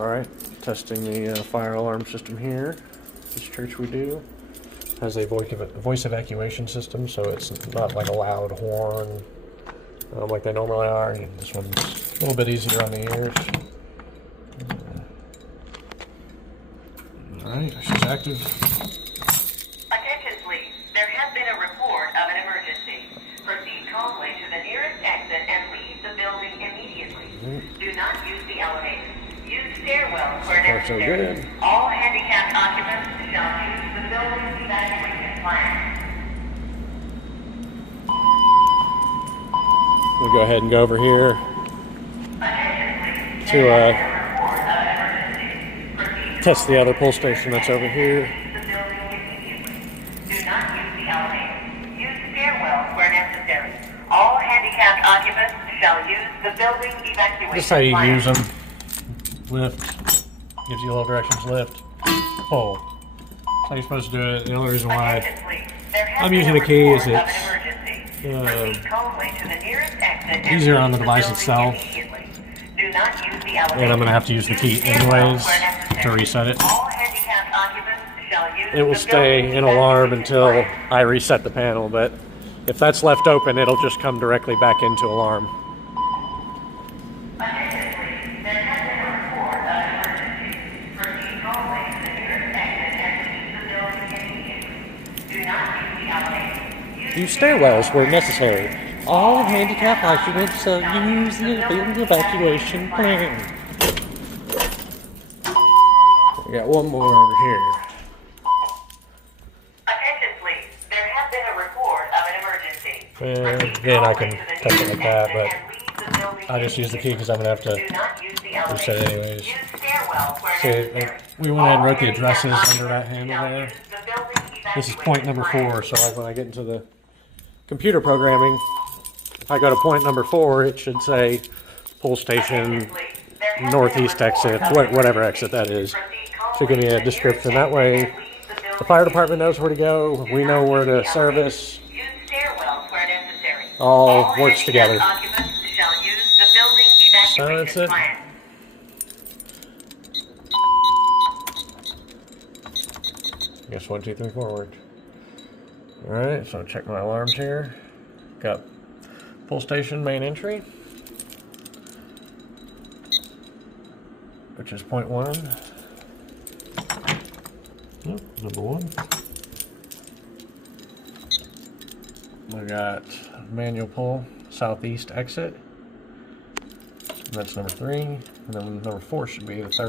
Alright, testing the fire alarm system here. This church we do has a voice evacuation system, so it's not like a loud horn like they normally are. This one's a little bit easier on the ears. Alright, she's active. Attention please, there has been a report of an emergency. Proceed calmly to the nearest exit and leave the building immediately. Do not use the elevator. Use stairwells where necessary. All handicapped occupants shall use the building's evacuation plan. We'll go ahead and go over here to test the other pull station that's over here. Do not use the elevator. Use stairwells where necessary. All handicapped occupants shall use the building evacuation plan. This is how you use them. Lift. Gives you a little directions. Lift. Pull. That's how you're supposed to do it. The only reason why I'm using the key is it's easier on the device itself. And I'm going to have to use the key anyways to reset it. It will stay in alarm until I reset the panel, but if that's left open, it'll just come directly back into alarm. Use stairwells where necessary. All handicapped occupants shall use the building evacuation plan. We got one more over here. Attention please, there has been a report of an emergency. And again, I can touch it like that, but I just use the key because I'm going to have to reset it anyways. See, we went ahead and wrote the addresses under that handle there. This is point number 4, so like when I get into the computer programming, if I go to point number 4, it should say pull station, northeast exit, whatever exit that is. So give me a description. That way, the fire department knows where to go. We know where to service. All works together. So that's it. I guess 1, 2, 3 forward. Alright, so check my alarms here. Got pull station main entry, which is point 1. Oh, number 1. We got manual pull southeast exit. And that's number 3. And then number 4 should be the third.